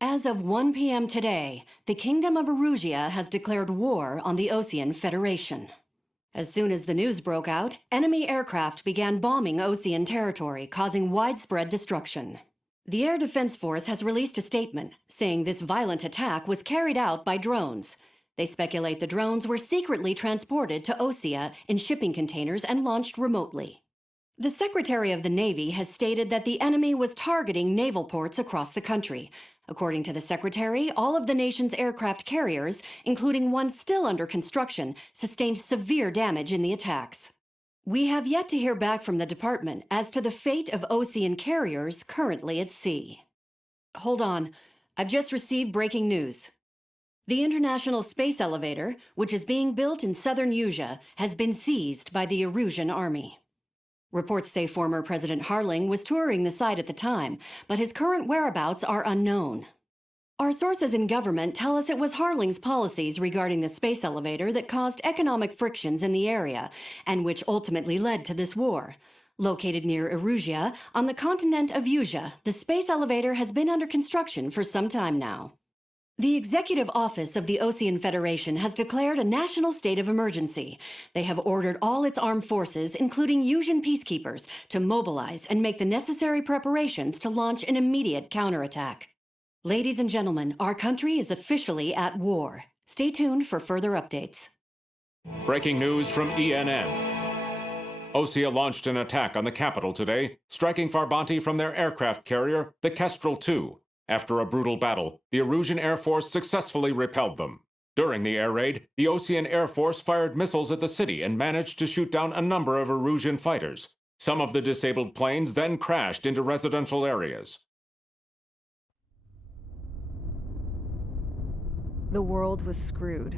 As of 1 p.m. today, the Kingdom of Erusean has declared war on the Erusean Federation. As soon as the news broke out, enemy aircraft began bombing Erusean territory, causing widespread destruction. The Air Defense Force has released a statement saying this violent attack was carried out by drones. They speculate the drones were secretly transported to Erusean in shipping containers and launched remotely. The Secretary of the Navy has stated that the enemy was targeting naval ports across the country. According to the Secretary, all of the nation's aircraft carriers, including one still under construction, sustained severe damage in the attacks. We have yet to hear back from the department as to the fate of Erusean carriers currently at sea. Hold on, I've just received breaking news. The International Space Elevator, which is being built in southern Erusean, has been seized by the Erusean army. Reports say former President Harling was touring the site at the time, but his current whereabouts are unknown. Our sources in government tell us it was Harling's policies regarding the space elevator that caused economic frictions in the area, and which ultimately led to this war. Located near Erusean, on the continent of Erusean, the space elevator has been under construction for some time now. The Executive Office of the Erusean Federation has declared a national state of emergency. They have ordered all its armed forces, including Erusean peacekeepers, to mobilize and make the necessary preparations to launch an immediate counterattack. Ladies and gentlemen, our country is officially at war. Stay tuned for further updates. Breaking news from ENN. Erusean launched an attack on the capital today, striking Farbanti from their aircraft carrier, the Kestrel II. After a brutal battle, the Erusean Air Force successfully repelled them. During the air raid, the Erusean Air Force fired missiles at the city and managed to shoot down a number of Erusean fighters. Some of the disabled planes then crashed into residential areas. The world was screwed.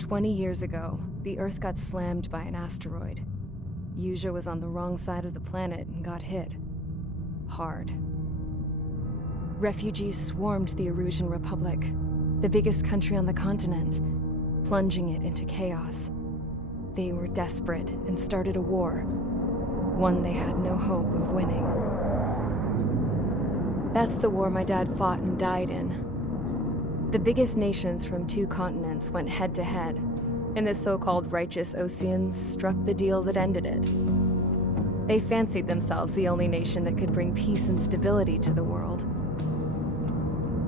20 years ago, the Earth got slammed by an asteroid. Erusean was on the wrong side of the planet and got hit. Hard. Refugees swarmed the Erusean Republic, the biggest country on the continent, plunging it into chaos. They were desperate and started a war, one they had no hope of winning. That's the war my dad fought and died in. The biggest nations from 2 continents went head-to-head, and the so-called righteous Eruseans struck the deal that ended it. They fancied themselves the only nation that could bring peace and stability to the world.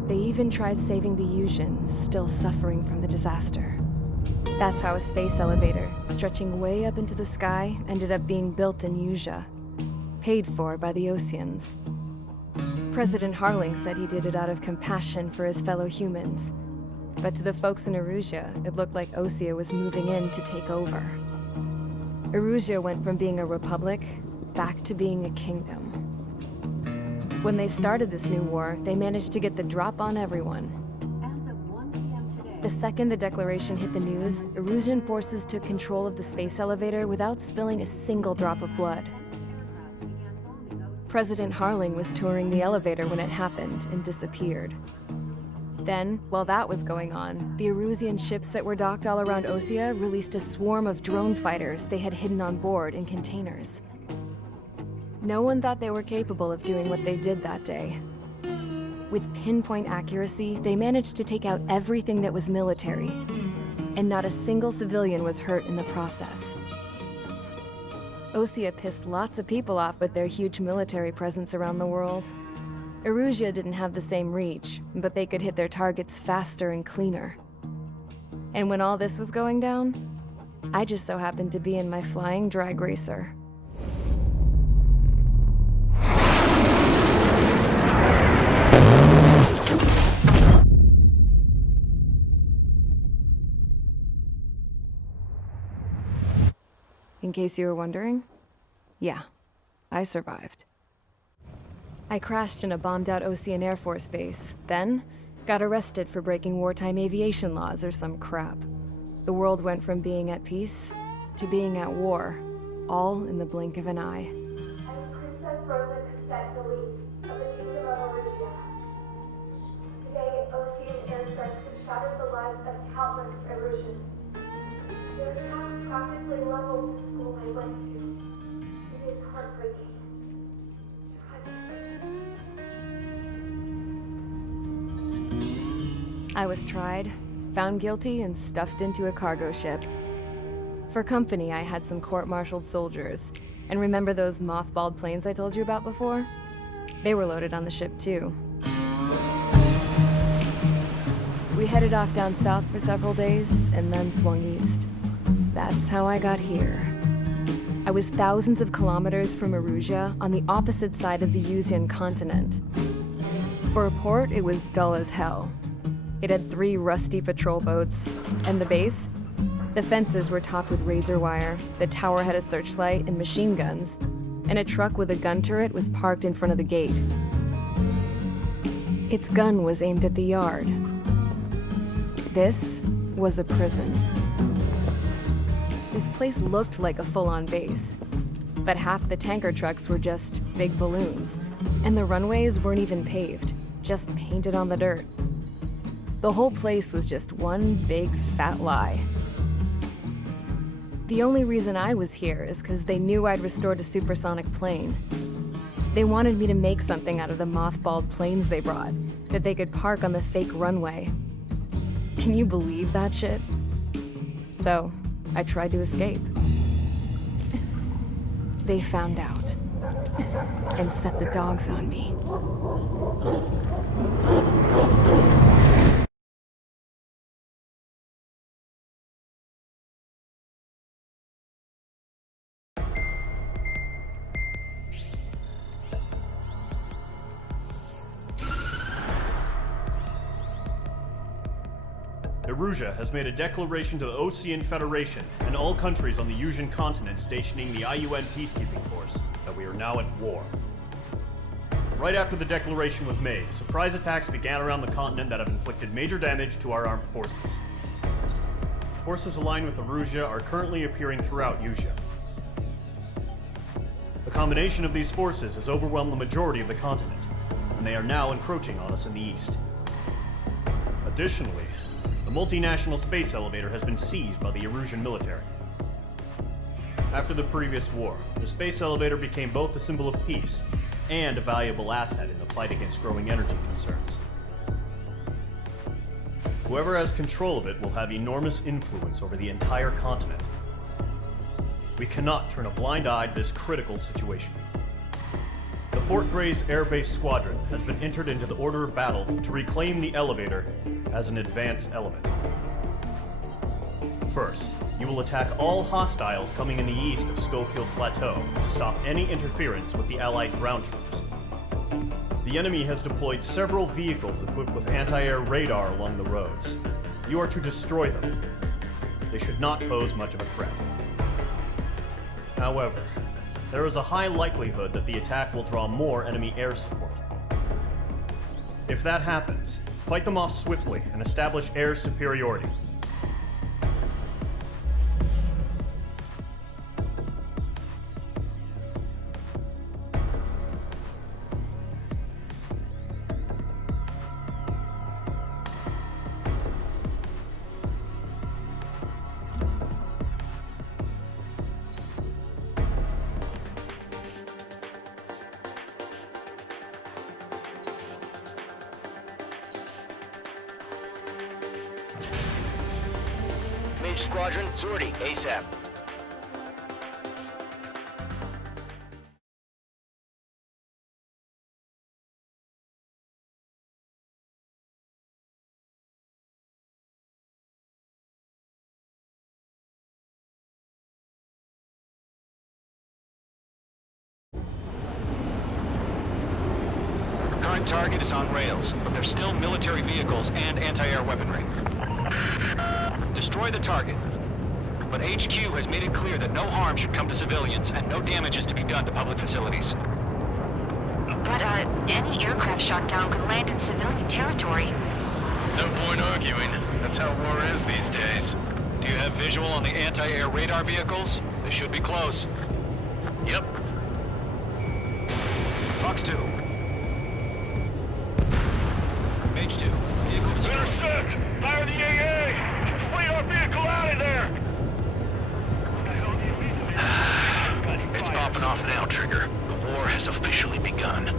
They even tried saving the Eruseans, still suffering from the disaster. That's how a space elevator, stretching way up into the sky, ended up being built in Erusean, paid for by the Eruseans. President Harling said he did it out of compassion for his fellow humans. But to the folks in Erusean, it looked like Erusean was moving in to take over. Erusean went from being a republic back to being a kingdom. When they started this new war, they managed to get the drop on everyone. As of 1 p.m. today, The second the declaration hit the news, Erusean forces took control of the space elevator without spilling a single drop of blood. President Harling was touring the elevator when it happened and disappeared. Then, while that was going on, the Erusean ships that were docked all around Erusean released a swarm of drone fighters they had hidden on board in containers. No one thought they were capable of doing what they did that day. With pinpoint accuracy, they managed to take out everything that was military, and not a single civilian was hurt in the process. Erusean pissed lots of people off with their huge military presence around the world. Erusean didn't have the same reach, but they could hit their targets faster and cleaner. And when all this was going down, I just so happened to be in my flying drag racer. In case you were wondering, yeah, I survived. I crashed in a bombed-out Erusean Air Force base, then got arrested for breaking wartime aviation laws or some crap. The world went from being at peace to being at war, all in the blink of an eye. I'm Princess Rosa Cassette Delise of the Kingdom of Erusean. Today, Erusean airstrikes have shattered the lives of countless Eruseans. Their attacks practically leveled the school I went to. It is heartbreaking. Tragic. I was tried, found guilty, and stuffed into a cargo ship. For company, I had some court-martialed soldiers. And remember those mothballed planes I told you about before? They were loaded on the ship, too. We headed off down south for several days, and then swung east. That's how I got here. I was thousands of kilometers from Erusean, on the opposite side of the Erusean continent. For a port, it was dull as hell. It had 3 rusty patrol boats, and the base? The fences were topped with razor wire, the tower had a searchlight and machine guns, and a truck with a gun turret was parked in front of the gate. Its gun was aimed at the yard. This was a prison. This place looked like a full-on base, but half the tanker trucks were just big balloons, and the runways weren't even paved, just painted on the dirt. The whole place was just one big fat lie. The only reason I was here is because they knew I'd restored a supersonic plane. They wanted me to make something out of the mothballed planes they brought, that they could park on the fake runway. Can you believe that shit? So, I tried to escape. They found out, and set the dogs on me. Erusean has made a declaration to the Erusean Federation and all countries on the Erusean continent stationing the IUN peacekeeping force that we are now at war. Right after the declaration was made, surprise attacks began around the continent that have inflicted major damage to our armed forces. Forces aligned with Erusean are currently appearing throughout Erusean. The combination of these forces has overwhelmed the majority of the continent, and they are now encroaching on us in the east. Additionally, the multinational space elevator has been seized by the Erusean military. After the previous war, the space elevator became both a symbol of peace and a valuable asset in the fight against growing energy concerns. Whoever has control of it will have enormous influence over the entire continent. We cannot turn a blind eye to this critical situation. The Fort Gray's Air Base Squadron has been entered into the order of battle to reclaim the elevator as an advance element. First, you will attack all hostiles coming in the east of Schofield Plateau to stop any interference with the Allied ground troops. The enemy has deployed several vehicles equipped with anti-air radar along the roads. You are to destroy them. They should not pose much of a threat. However, there is a high likelihood that the attack will draw more enemy air support. If that happens, fight them off swiftly and establish air superiority. Mage Squadron, sortie, ASAP. Current target is on rails, but there's still military vehicles and anti-air weaponry. Destroy the target. But HQ has made it clear that no harm should come to civilians and no damage is to be done to public facilities. But, any aircraft shot down could land in civilian territory. No point arguing. That's how war is these days. Do you have visual on the anti-air radar vehicles? They should be close. Yep. Fox 2. Mage 2. Vehicle destroyed. Intercept! Fire the AA! Flee our vehicle out of there! It's popping off now, Trigger. The war has officially begun.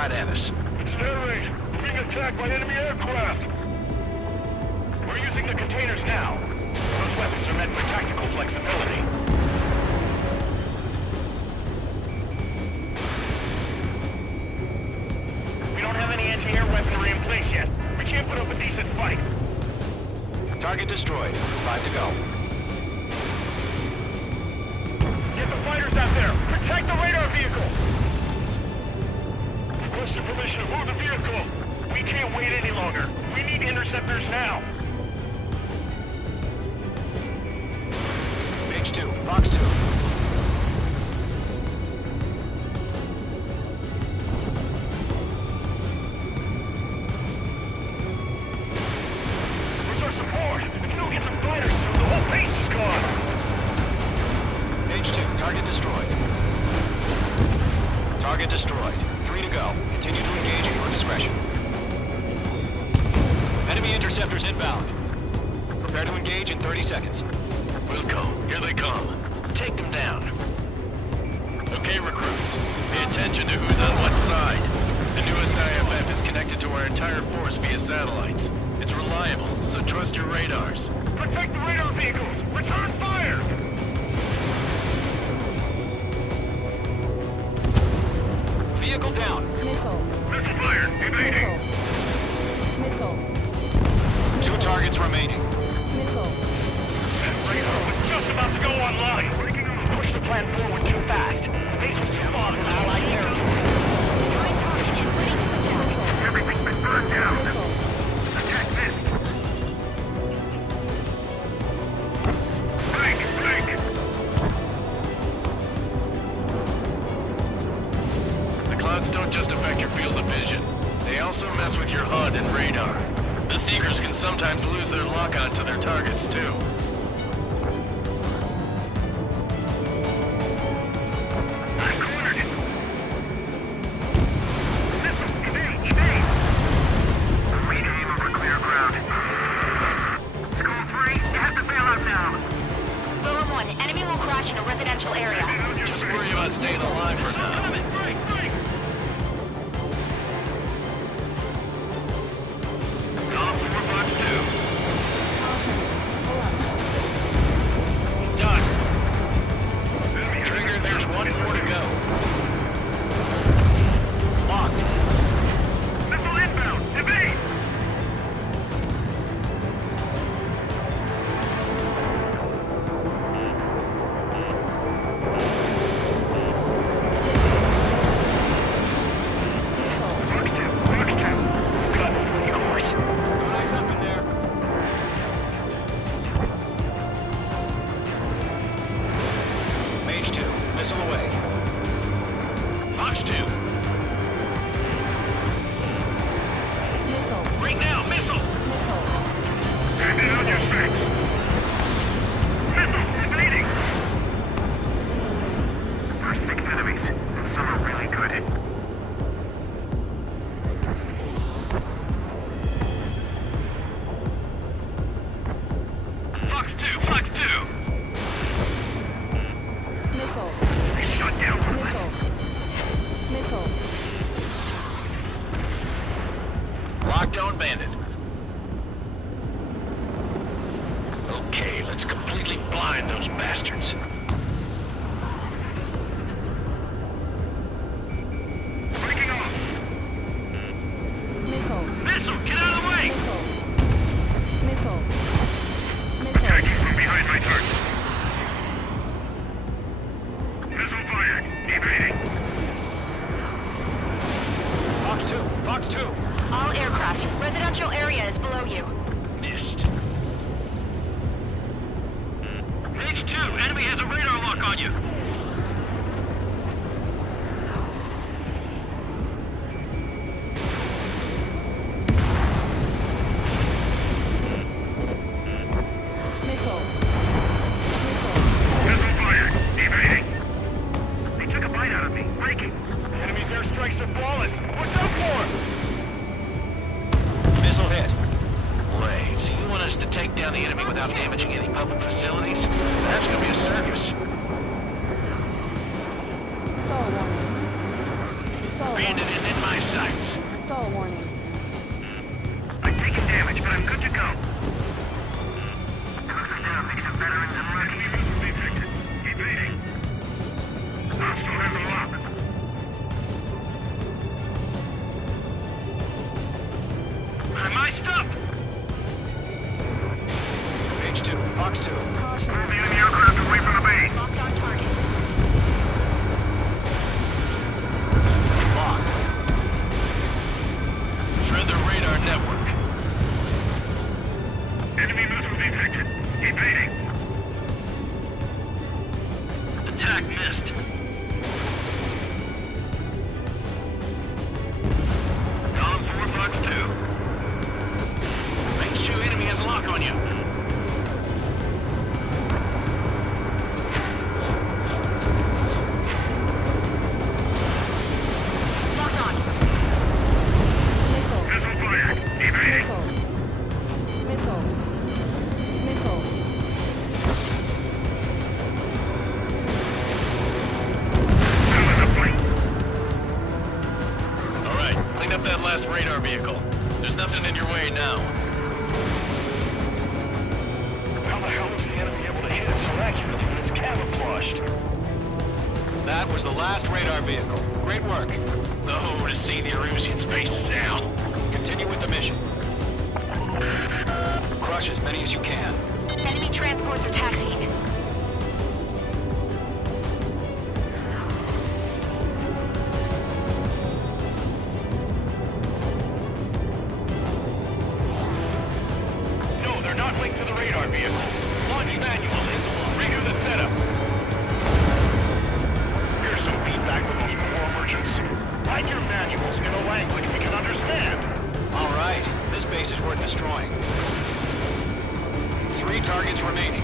right at us. It's air raid. We're being attacked by enemy aircraft. We're using the containers now. Those weapons are meant for tactical flexibility. We don't have any anti-air weaponry in place yet. We can't put up a decent fight. Target destroyed. 5 to go. Get the fighters out there! Protect the radar vehicle! Requesting permission to move the vehicle! We can't wait any longer. We need interceptors now! Page 2. Fox 2. Where's our support? If we don't get some fighters soon, the whole base is gone! Page 2. Target destroyed. Target destroyed. 3 to go. Continue to engage at your discretion. Enemy interceptors inbound. Prepare to engage in 30 seconds. Wilco, here they come. Take them down. Okay, recruits. Pay attention to who's on what side. The newest IFF is connected to our entire force via satellites. It's reliable, so trust your radars. Protect the radar vehicles! Return fire! Vehicle down. Missile fire! Evading! 2 targets remaining. That radar was just about to go online! Push the plan forward too fast. The base was too far from Allied air. Prime target and ready to attack. Everything's been burned down! Attack this! Break! The clouds don't just affect your field of vision. They also mess with your HUD and radar. The Seekers can sometimes lose their lock-on to their targets, too. I'm cornered! Missile! Evade! Rename over clear ground. School 3, you have to bail out now! Willem 1, enemy will crash in a residential area. Just worry about staying alive for now. Break! Golf 4 Fox 2. Dodged. Trigger, there's 1 more to go. Locked. Missile inbound! Evade! Fox 2! Cut, of course. Eyes up in there. Page 2. Missile away. Fox 2. Right now, missile! Stand it on your six! Missile! Evading! There's 6 enemies, and some are really good. Fox 2! Fox 2! They shot down from Lockdown bandit. Okay, let's completely blind those bastards. breaking off! Missile! Get out of the way! Attacking from behind my target. Missile fired. Evading. Fox 2. Fox 2. All aircraft, residential area is below you. Missed. Page 2, enemy has a radar lock on you. Missile fired. Evading. They took a bite out of me. Breaking. Enemy's airstrikes are flawless. Watch out for him! Missile hit. Wait, so you want us to take down the enemy without damaging any public facilities? That's gonna be a circus. Bandit is in my sights. Stall warning. I'm taking damage, but I'm good to go. Looks like there are a mix of veterans and rookies. Detected. Evading. Hostile has a lock. My stuff! H2, Fox 2. Move the enemy aircraft away from the base. Locked on target. Locked. Shred the radar network. Enemy missile detected. Evading. Attack missed. Column 4, Fox 2. Range 2 enemy has a lock on you. Lock on. Missile. Missile fired. Evading. Missile. Missile. Out of the plane. All right, clean up that last radar vehicle. There's nothing in your way now. How the hell is the enemy able to hit it so accurately when it's camouflaged? That was the last radar vehicle. Great work. Oh, to see the Erusean's faces now. Continue with the mission. Crush as many as you can. Enemy transports are taxiing. No, they're not linked to the radar vehicle. Launch manual. Redo the setup. Here's some feedback from those war merchants. Write your manuals in a language we can understand. All right, this base is worth destroying. 3 targets remaining.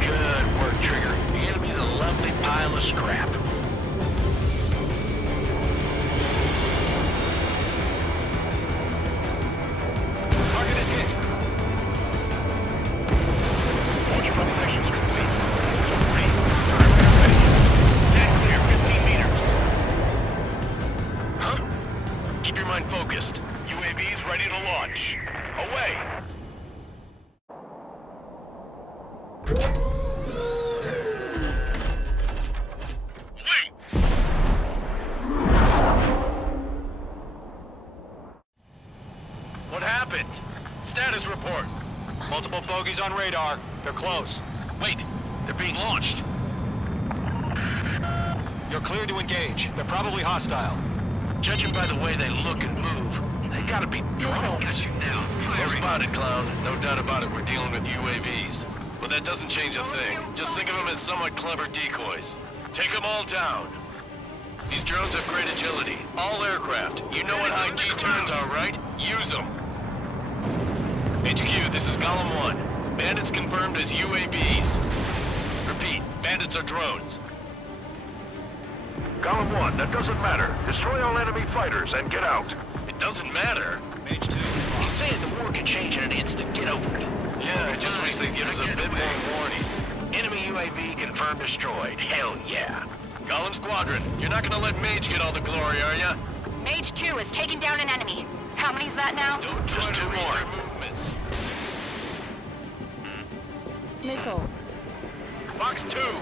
Good work, Trigger. The enemy's a lovely pile of scrap. Target is hit. Launch protection is complete. Dead clear, 15 meters. Huh? Keep your mind focused. UAVs ready to launch. Away! Wait! What happened? Status report. Multiple bogeys on radar. They're close. Wait, they're being launched. You're cleared to engage. They're probably hostile. Judging by the way they look and move, they gotta be drones. Well spotted, clown. No doubt about it, we're dealing with UAVs. But that doesn't change a thing. Just think of them as somewhat clever decoys. Take them all down. These drones have great agility. All aircraft. You know what high G-turns are, right? Use them. HQ, this is Column 1. Bandits confirmed as UAVs. Repeat, bandits are drones. Column 1, that doesn't matter. Destroy all enemy fighters and get out. It doesn't matter. Mage 2. He's saying the war can change in an instant. Get over it. Yeah, I just wish they'd give us a bit more warning. Enemy UAV confirmed destroyed. Hell yeah. Column Squadron, you're not gonna let Mage get all the glory, are ya? Mage 2 has taken down an enemy. How many's that now? Just 2 more. Movements. Missile. Fox 2.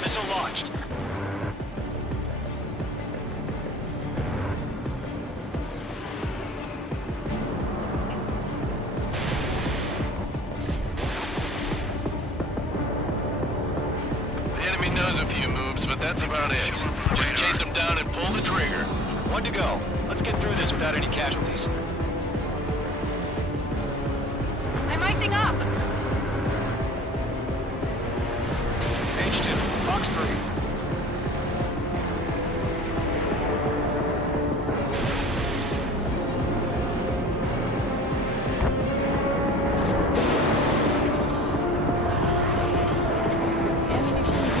Missile launched. The enemy knows a few moves, but that's about it. Just chase them down and pull the trigger. 1 to go. Let's get through this without any casualties. I'm icing up. Mage 2. Fox 3.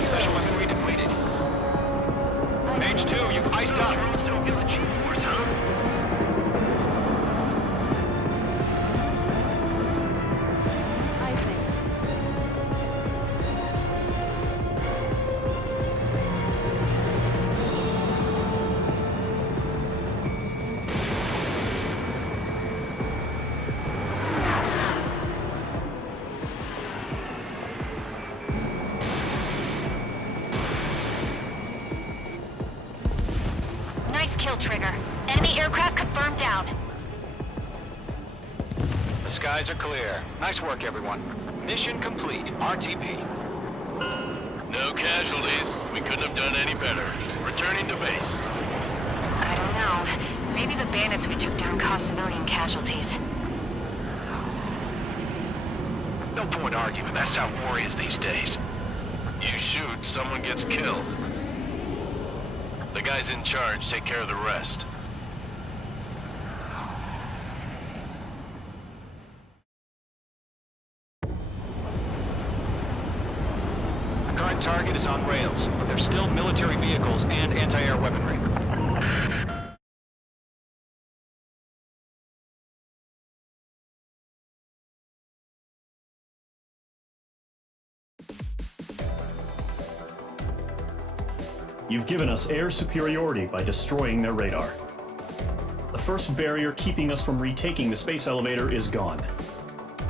Special weaponry depleted. Mage 2, you've iced up. Don't get the G-force, huh? Icing. kill trigger. Enemy aircraft confirmed down. The skies are clear. Nice work, everyone. Mission complete. RTB. No casualties. We couldn't have done any better. Returning to base. I don't know. Maybe the bandits we took down caused civilian casualties. No point arguing. That's how war is these days. You shoot, someone gets killed. The guys in charge take care of the rest. Current target is on rails, but there's still military vehicles and anti-air weaponry. You've given us air superiority by destroying their radar. The first barrier keeping us from retaking the space elevator is gone.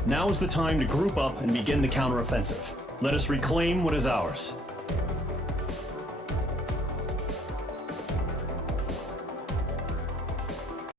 Now is the time to group up and begin the counteroffensive. Let us reclaim what is ours.